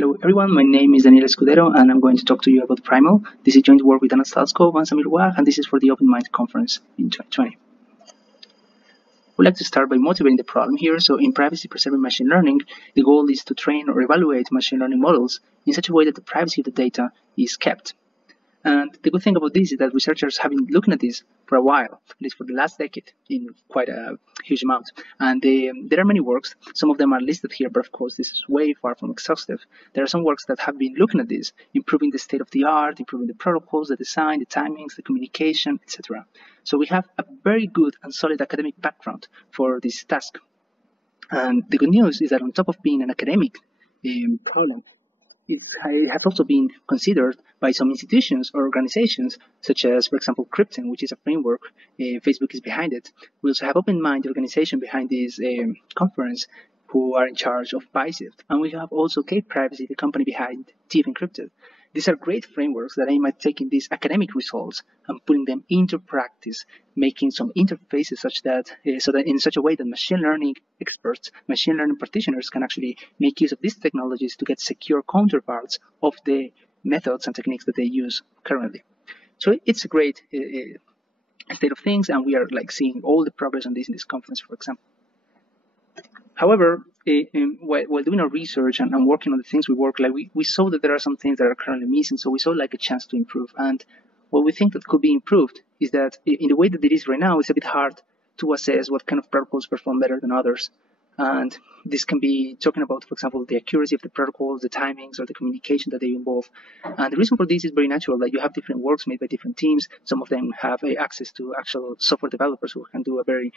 Hello everyone, my name is Daniel Escudero and I'm going to talk to you about Primal. This is joint work with Untitled and Samir Wah, and this is for the OpenMined conference in 2020. We'd like to start by motivating the problem here. So in privacy-preserving machine learning, the goal is to train or evaluate machine learning models in such a way that the privacy of the data is kept. And the good thing about this is that researchers have been looking at this for a while, at least for the last decade, in quite a huge amount. And there are many works. Some of them are listed here, but of course this is way far from exhaustive. There are some works that have been looking at this, improving the state of the art, improving the protocols, the design, the timings, the communication, etc. So we have a very good and solid academic background for this task. And the good news is that on top of being an academic problem, it has also been considered by some institutions or organizations, such as, for example, Krypton, which is a framework. Facebook is behind it. We also have OpenMined, the organization behind this conference, who are in charge of PySift. And we have also K-Privacy, the company behind TIFF Encrypted. These are great frameworks that aim at taking these academic results and putting them into practice, making some interfaces so that in such a way that machine learning experts, machine learning practitioners can actually make use of these technologies to get secure counterparts of the methods and techniques that they use currently. So it's a great state of things, and we are seeing all the progress on this in this conference, for example. However, while doing our research and working on the things we work, we saw that there are some things that are currently missing, so we saw a chance to improve. And what we think that could be improved is that in the way that it is right now, it's a bit hard to assess what kind of protocols perform better than others. And this can be talking about, for example, the accuracy of the protocols, the timings, or the communication that they involve. And the reason for this is very natural, that you have different works made by different teams. Some of them have access to actual software developers who can do a very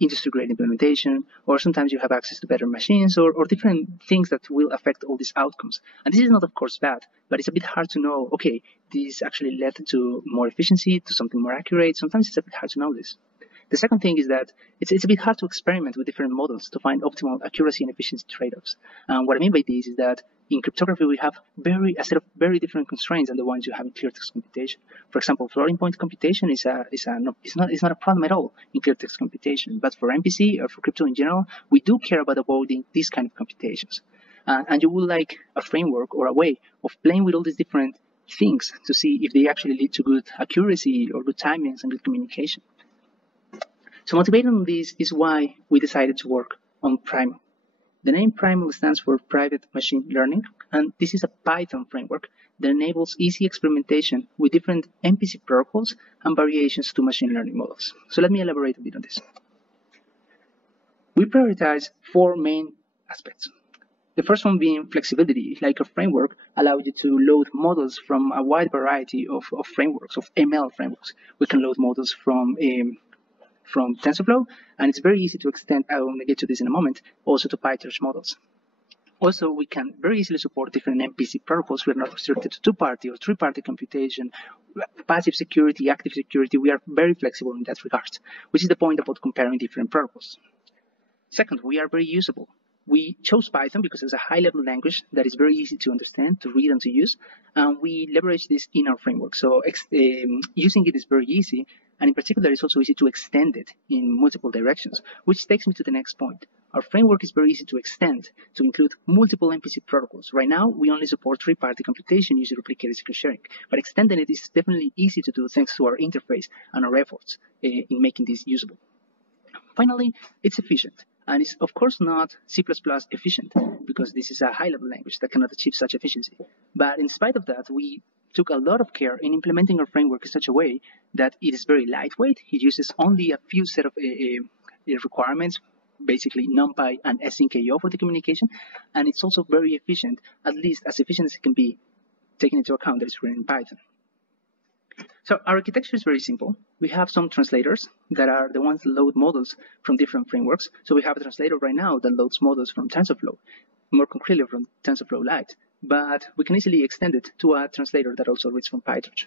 industry-grade implementation, or sometimes you have access to better machines or different things that will affect all these outcomes. And this is not, of course, bad, but it's a bit hard to know, okay, this actually led to more efficiency, to something more accurate. Sometimes it's a bit hard to know this. The second thing is that it's a bit hard to experiment with different models to find optimal accuracy and efficiency trade-offs. And what I mean by this is that in cryptography, we have a set of very different constraints than the ones you have in clear text computation. For example, floating point computation is not a problem at all in clear text computation. But for MPC or for crypto in general, we do care about avoiding these kind of computations. And you would like a framework or a way of playing with all these different things to see if they actually lead to good accuracy or good timings and good communication. So motivated on this is why we decided to work on Primal. The name Primal stands for Private Machine Learning, and this is a Python framework that enables easy experimentation with different MPC protocols and variations to machine learning models. So let me elaborate a bit on this. We prioritize four main aspects. The first one being flexibility, like a framework allows you to load models from a wide variety of frameworks, of ML frameworks. We can load models from TensorFlow, and it's very easy to extend, I will get to this in a moment, also to PyTorch models. Also, we can very easily support different MPC protocols. We are not restricted to two-party or three-party computation, passive security, active security. We are very flexible in that regard, which is the point about comparing different protocols. Second, we are very usable. We chose Python because it's a high-level language that is very easy to understand, to read, and to use, and we leverage this in our framework. So using it is very easy, and in particular, it's also easy to extend it in multiple directions, which takes me to the next point. Our framework is very easy to extend to include multiple MPC protocols. Right now, we only support three-party computation using replicated secret sharing, but extending it is definitely easy to do thanks to our interface and our efforts in making this usable. Finally, it's efficient. And it's, of course, not C++ efficient, because this is a high-level language that cannot achieve such efficiency. But in spite of that, we took a lot of care in implementing our framework in such a way that it is very lightweight. It uses only a few set of requirements, basically NumPy and async.io for the communication. And it's also very efficient, at least as efficient as it can be, taking into account that it's written in Python. So our architecture is very simple. We have some translators that are the ones that load models from different frameworks. So we have a translator right now that loads models from TensorFlow, more concretely from TensorFlow Lite. But we can easily extend it to a translator that also reads from PyTorch.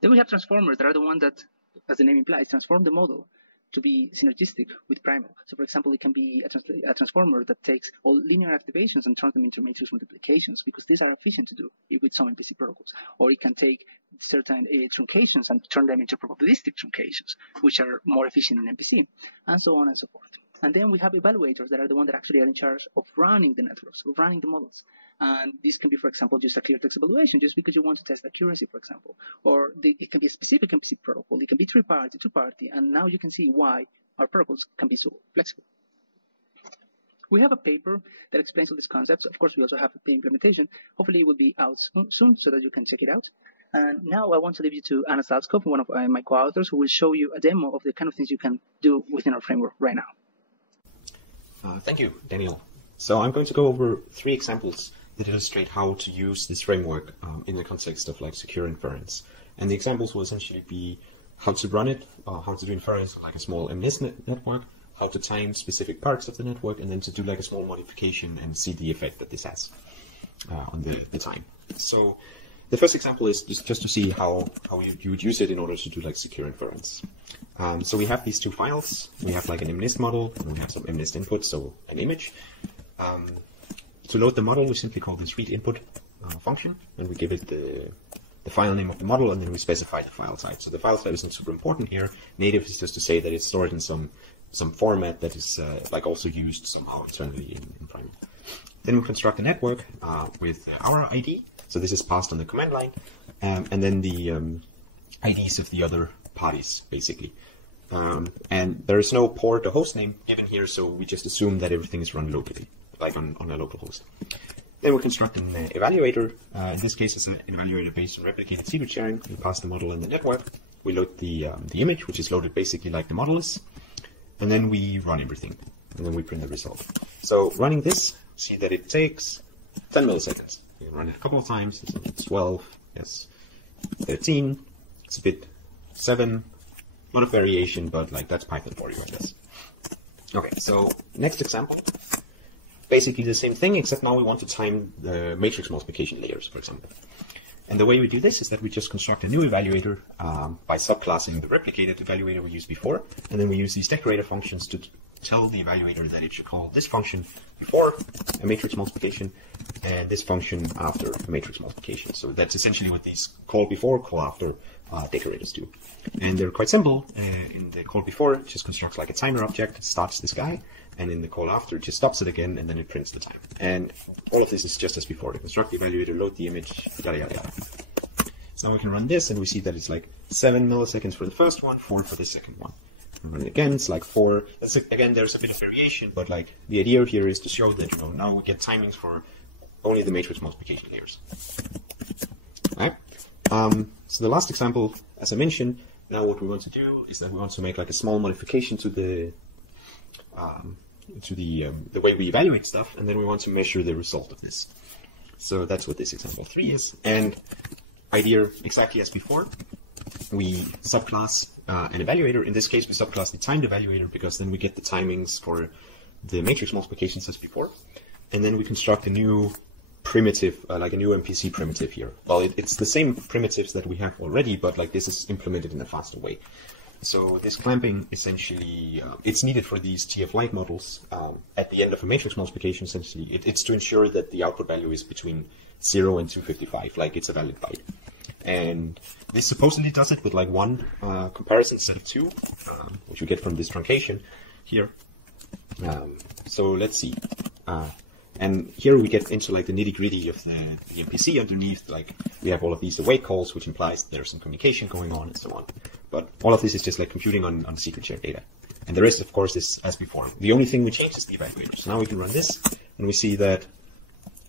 Then we have transformers that are the one that, as the name implies, transform the model to be synergistic with Primal. So for example, it can be a transformer that takes all linear activations and turns them into matrix multiplications, because these are efficient to do with some MPC protocols. Or it can take certain truncations and turn them into probabilistic truncations, which are more efficient in MPC, and so on and so forth. And then we have evaluators that are the ones that actually are in charge of running the networks, of running the models. And this can be, for example, just a clear text evaluation, just because you want to test accuracy, for example. Or it can be a specific MPC protocol. It can be three-party, two-party. And now you can see why our protocols can be so flexible. We have a paper that explains all these concepts. Of course, we also have the implementation. Hopefully, it will be out soon so that you can check it out. And now I want to leave you to Anna Salskov, one of my co-authors, who will show you a demo of the kind of things you can do within our framework right now. Thank you, Daniel. So I'm going to go over 3 examples that illustrate how to use this framework in the context of like secure inference. And the examples will essentially be how to run it, how to do inference of like a small MNIST network, how to time specific parts of the network, and then to do like a small modification and see the effect that this has on the time. So the first example is just to see how you would use it in order to do like secure inference. So we have these 2 files. We have like an MNIST model, and we have some MNIST input, so an image. To load the model, we simply call this read input function, and we give it the file name of the model, and then we specify the file type. So the file type isn't super important here. Native is just to say that it's stored in some format that is like also used somehow internally in PRIMAL. Then we construct a network with our ID. So this is passed on the command line, and then the IDs of the other parties, basically. And there is no port or host name given here, so we just assume that everything is run locally, like on a local host. Then we construct an evaluator. In this case, it's an evaluator based on replicated secret sharing. We pass the model in the network. We load the image, which is loaded basically like the model is. And then we run everything. And then we print the result. So running this, see that it takes 10 milliseconds. You can run it a couple of times. It's 12, yes, 13. It's a bit 7. A lot of variation, but like that's Python for you, I guess. Okay, so next example. Basically the same thing, except now we want to time the matrix multiplication layers, for example. And the way we do this is that we just construct a new evaluator by subclassing the replicated evaluator we used before, and then we use these decorator functions to tell the evaluator that it should call this function before a matrix multiplication and this function after a matrix multiplication. So that's essentially what these call before, call after decorators do. And they're quite simple. In the call before, it just constructs like a timer object, it starts this guy, and in the call after, it just stops it again, and then it prints the time. And all of this is just as before. The construct the evaluator, load the image, yada, yada, yada. So now we can run this, and we see that it's like 7 milliseconds for the first one, 4 for the second one. And run it again, it's like 4. Again, there's a bit of variation, but like the idea here is to show that now we get timings for only the matrix multiplication layers. Right? So the last example, as I mentioned, now what we want to do is that we want to make like a small modification to the way we evaluate stuff, and then we want to measure the result of this. So that's what this example 3 is. And idea exactly as before. We subclass an evaluator. In this case, we subclass the timed evaluator because then we get the timings for the matrix multiplications as before. And then we construct a new primitive, like a new MPC primitive here. Well, it's the same primitives that we have already, but like this is implemented in a faster way. So this clamping essentially, it's needed for these TF-like models at the end of a matrix multiplication. Essentially, it's to ensure that the output value is between 0 and 255, like it's a valid byte. And this supposedly does it with like 1 comparison instead of 2, which you get from this truncation here. So let's see. And here we get into like the nitty-gritty of the MPC underneath. Like we have all of these await calls, which implies there's some communication going on and so on. But all of this is just like computing on secret shared data. And the rest, of course, is as before. The only thing we change is the evaluator. So now we can run this, and we see that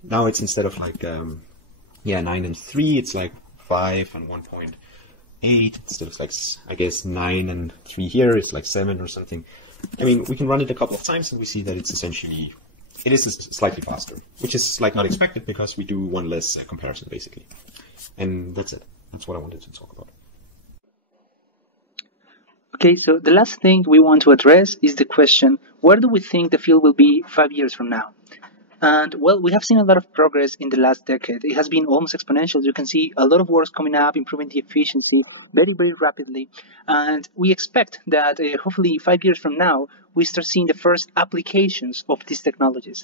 now it's instead of like 9 and 3, it's like 5 and 1.8. Instead of like, I guess, 9 and 3 here, it's like 7 or something. I mean, we can run it a couple of times, and we see that it's essentially, it is slightly faster, which is like not expected because we do 1 less comparison, basically. And that's it. That's what I wanted to talk about. Okay, so the last thing we want to address is the question, where do we think the field will be 5 years from now? And, well, we have seen a lot of progress in the last decade. It has been almost exponential. You can see a lot of works coming up, improving the efficiency very, very rapidly. And we expect that hopefully 5 years from now, we start seeing the first applications of these technologies.